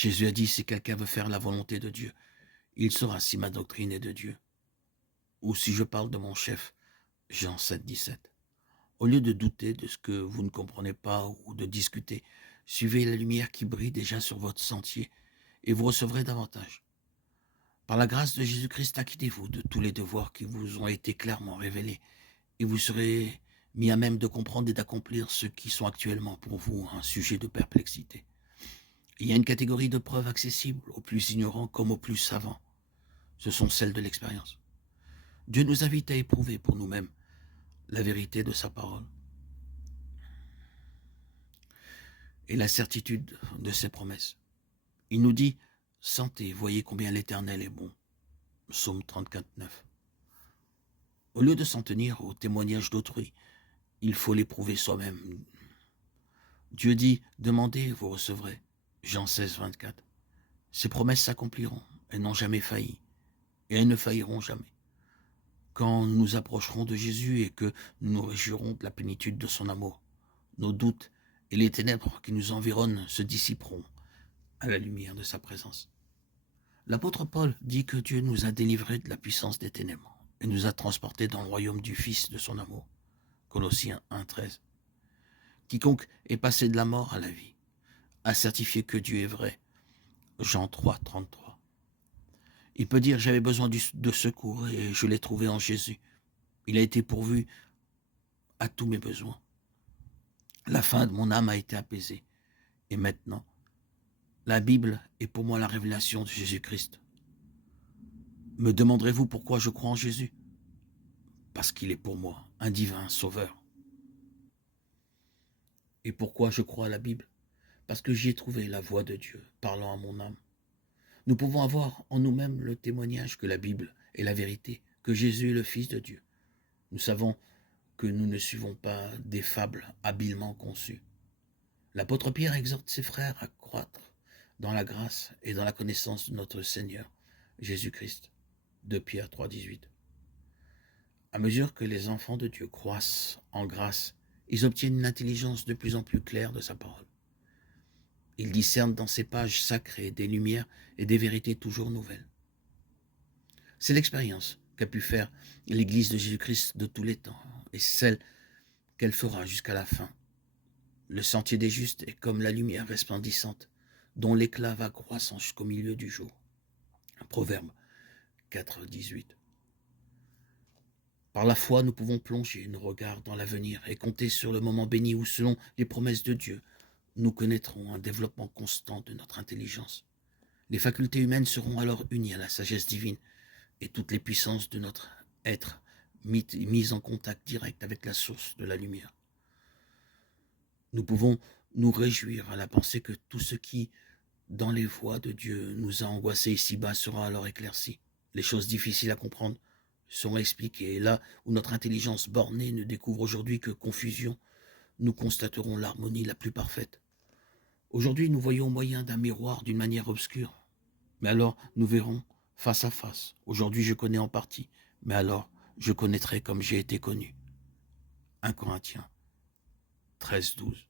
Jésus a dit, si quelqu'un veut faire la volonté de Dieu, il saura si ma doctrine est de Dieu. Ou si je parle de mon chef, Jean 7, 17. Au lieu de douter de ce que vous ne comprenez pas ou de discuter, suivez la lumière qui brille déjà sur votre sentier et vous recevrez davantage. Par la grâce de Jésus-Christ, acquittez-vous de tous les devoirs qui vous ont été clairement révélés et vous serez mis à même de comprendre et d'accomplir ceux qui sont actuellement pour vous un sujet de perplexité. Il y a une catégorie de preuves accessibles aux plus ignorants comme aux plus savants. Ce sont celles de l'expérience. Dieu nous invite à éprouver pour nous-mêmes la vérité de sa parole et la certitude de ses promesses. Il nous dit, sentez, voyez combien l'Éternel est bon. Psaume 34, 9. Au lieu de s'en tenir au témoignage d'autrui, il faut l'éprouver soi-même. Dieu dit, demandez, vous recevrez. Jean 16, 24. Ces promesses s'accompliront, elles n'ont jamais failli, et elles ne failliront jamais. Quand nous nous approcherons de Jésus et que nous nous réjouirons de la plénitude de son amour, nos doutes et les ténèbres qui nous environnent se dissiperont à la lumière de sa présence. L'apôtre Paul dit que Dieu nous a délivrés de la puissance des ténèbres et nous a transportés dans le royaume du Fils de son amour. Colossiens 1, 13. Quiconque est passé de la mort à la vie a certifié que Dieu est vrai. Jean 3, 33. Il peut dire, j'avais besoin de secours et je l'ai trouvé en Jésus. Il a été pourvu à tous mes besoins. La faim de mon âme a été apaisée. Et maintenant, la Bible est pour moi la révélation de Jésus-Christ. Me demanderez-vous pourquoi je crois en Jésus? Parce qu'il est pour moi un divin sauveur. Et pourquoi je crois à la Bible? Parce que j'y ai trouvé la voix de Dieu parlant à mon âme. Nous pouvons avoir en nous-mêmes le témoignage que la Bible est la vérité, que Jésus est le Fils de Dieu. Nous savons que nous ne suivons pas des fables habilement conçues. L'apôtre Pierre exhorte ses frères à croître dans la grâce et dans la connaissance de notre Seigneur Jésus-Christ. 2 Pierre 3, 18. À mesure que les enfants de Dieu croissent en grâce, ils obtiennent une intelligence de plus en plus claire de sa parole. Ils discernent dans ces pages sacrées des lumières et des vérités toujours nouvelles. C'est l'expérience qu'a pu faire l'Église de Jésus-Christ de tous les temps et celle qu'elle fera jusqu'à la fin. Le sentier des justes est comme la lumière resplendissante dont l'éclat va croissant jusqu'au milieu du jour. Proverbe 4, 18. Par la foi, nous pouvons plonger nos regards dans l'avenir et compter sur le moment béni où, selon les promesses de Dieu, nous connaîtrons un développement constant de notre intelligence. Les facultés humaines seront alors unies à la sagesse divine et toutes les puissances de notre être mises en contact direct avec la source de la lumière. Nous pouvons nous réjouir à la pensée que tout ce qui, dans les voies de Dieu, nous a angoissés ici-bas sera alors éclairci. Les choses difficiles à comprendre seront expliquées. Et là où notre intelligence bornée ne découvre aujourd'hui que confusion, nous constaterons l'harmonie la plus parfaite. Aujourd'hui, nous voyons au moyen d'un miroir d'une manière obscure. Mais alors, nous verrons face à face. Aujourd'hui, je connais en partie. Mais alors, je connaîtrai comme j'ai été connu. 1 Corinthiens 13, 12.